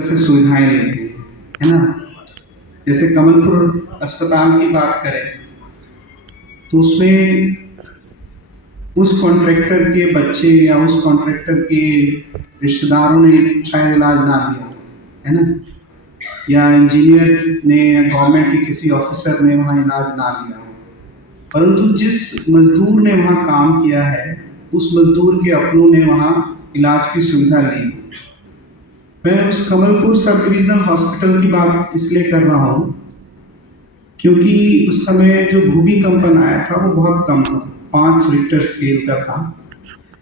से सुविधाएं लेते हैं, है ना। जैसे कमलपुर अस्पताल की बात करें तो उसमें उस कॉन्ट्रैक्टर के बच्चे या उस कॉन्ट्रैक्टर के रिश्तेदारों ने शायद इलाज ना दिया, है ना, या इंजीनियर ने या गवर्नमेंट के किसी ऑफिसर ने वहाँ इलाज ना दिया, परंतु जिस मजदूर ने वहाँ काम किया है उस मजदूर के अपनों ने वहाँ इलाज की सुविधा ली। मैं उस कमलपुर सब डिविजनल हॉस्पिटल की बात इसलिए कर रहा हूँ क्योंकि उस समय जो भूमिकंपन आया था वो बहुत कम था, 5 रिक्टर स्केल का था,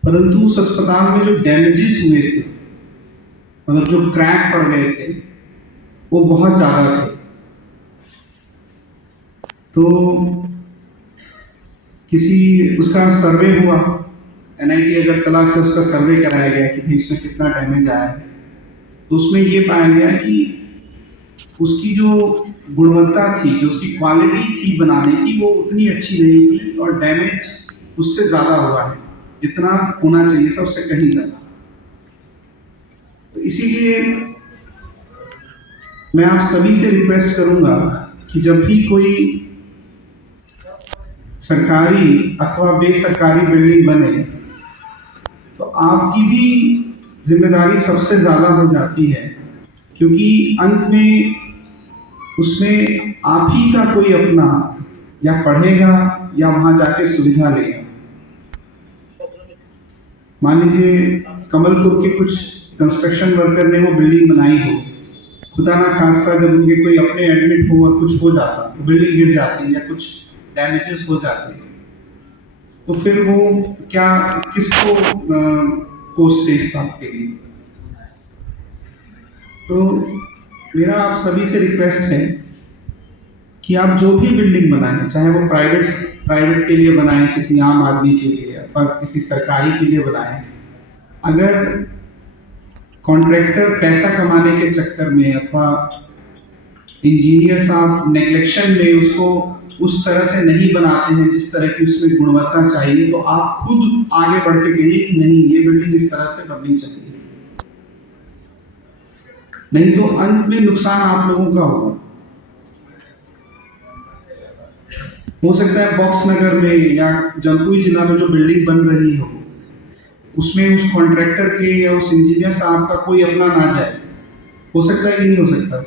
परंतु उस अस्पताल में जो डैमेजेस हुए थे, मतलब जो क्रैक पड़ गए थे, वो बहुत ज़्यादा थे। तो किसी उसका सर्वे हुआ, NIT अगरतला से उसका सर्वे कराया गया कि भाई इसमें कितना डैमेज आया है। तो उसमें ये पाया गया कि उसकी जो गुणवत्ता थी, जो उसकी क्वालिटी थी बनाने की, वो उतनी अच्छी नहीं थी और डैमेज उससे ज़्यादा हुआ है, जितना होना चाहिए था उससे कहीं ज़्यादा। तो इसीलिए मैं आप सभी से रिक्वेस्ट करूंगा कि जब भी कोई सरकारी अथवा बेसरकारी बिल्डिंग बने तो आपकी भी जिम्मेदारी सबसे ज़्यादा हो जाती है, क्योंकि अंत में उसमें आप ही का कोई अपना या पढ़ेगा या वहाँ जाके सुविधा लेगा। मान लीजिए कमलपुर के कुछ कंस्ट्रक्शन वर्कर ने वो बिल्डिंग बनाई हो, खुदा ना खास्ता जब उनके कोई अपने एडमिट हो और कुछ हो जाता, बिल्डिंग गिर जाती या कुछ डैमेजेस हो जाते, तो फिर वो क्या किसको कोस्ट इस बात के लिए। तो मेरा आप सभी से रिक्वेस्ट है कि आप जो भी बिल्डिंग बनाएं, चाहे वो प्राइवेट के लिए बनाएं, किसी आम आदमी के लिए अथवा किसी सरकारी के लिए बनाएं, अगर कॉन्ट्रैक्टर पैसा कमाने के चक्कर में अथवा इंजीनियर साहब नेग्लेक्शन में उसको उस तरह से नहीं बनाते हैं जिस तरह की उसमें गुणवत्ता चाहिए, तो आप खुद आगे बढ़ के कहिए कि नहीं, ये बिल्डिंग इस तरह से बननी चाहिए, नहीं तो अंत में नुकसान आप लोगों का होगा। हो सकता है बॉक्स नगर में या जौनपुर जिला में जो बिल्डिंग बन रही हो उसमें उस कॉन्ट्रैक्टर के या उस इंजीनियर साहब का कोई अपना ना जाए, हो सकता है कि नहीं हो सकता,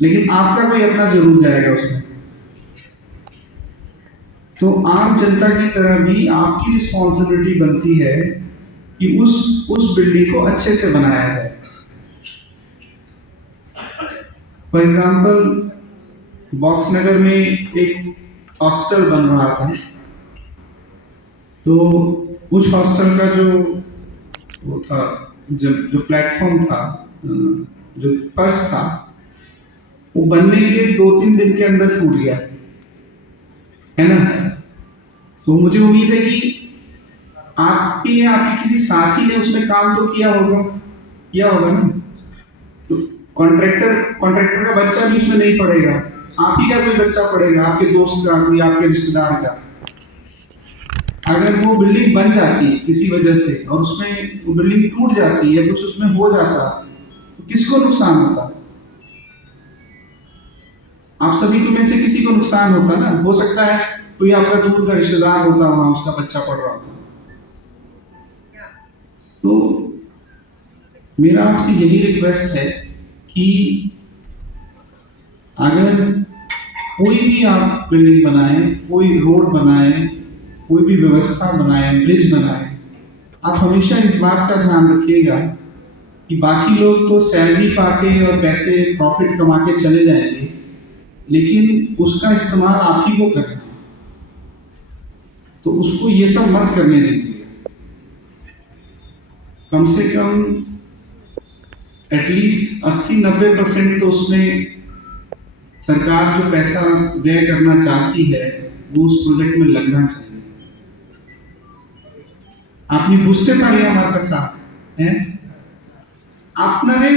लेकिन आपका कोई अपना जरूर जाएगा उसमें। तो आम जनता की तरह भी आपकी रिस्पॉन्सिबिलिटी बनती है कि उस बिल्डिंग को अच्छे से बनाया जाए। फॉर एग्जाम्पल बॉक्स नगर में एक हॉस्टल बन रहा था, तो उस हॉस्टल का वो था, जो प्लेटफॉर्म था, जो फर्श था, वो बनने के 2-3 दिन के अंदर टूट गया, है ना। तो मुझे उम्मीद है कि आपकी या आपके किसी साथी ने उसमें काम तो किया होगा ना। तो कॉन्ट्रैक्टर का बच्चा भी उसमें नहीं पड़ेगा, आप ही का कोई बच्चा पड़ेगा, आपके दोस्त का, कोई आपके रिश्तेदार का। अगर वो बिल्डिंग बन जाती है किसी वजह से और उसमें वो बिल्डिंग टूट जाती है, कुछ उसमें हो जाता, तो किसको नुकसान होता? आप सभी में से किसी को नुकसान होता ना। हो सकता है कोई आपका दूर का रिश्तेदार होता, वहां उसका बच्चा पढ़ रहा होता। तो मेरा आपसे यही रिक्वेस्ट है कि अगर कोई भी आप बिल्डिंग बनाए, कोई रोड बनाए, कोई भी व्यवस्था बनाए, ब्रिज बनाए, आप हमेशा इस बात का ध्यान रखिएगा कि बाकी लोग तो सैलरी पाके और पैसे प्रॉफिट कमा के चले जाएंगे, लेकिन उसका इस्तेमाल आप ही को करना है। तो उसको ये सब मत करने दीजिए। कम से कम एटलीस्ट 80-90% तो उसमें सरकार जो पैसा व्यय करना चाहती है वो उस प्रोजेक्ट में लगना चाहिए। আপনি বুঝতে পারে আমার কথা, হ্যাঁ? আপনারে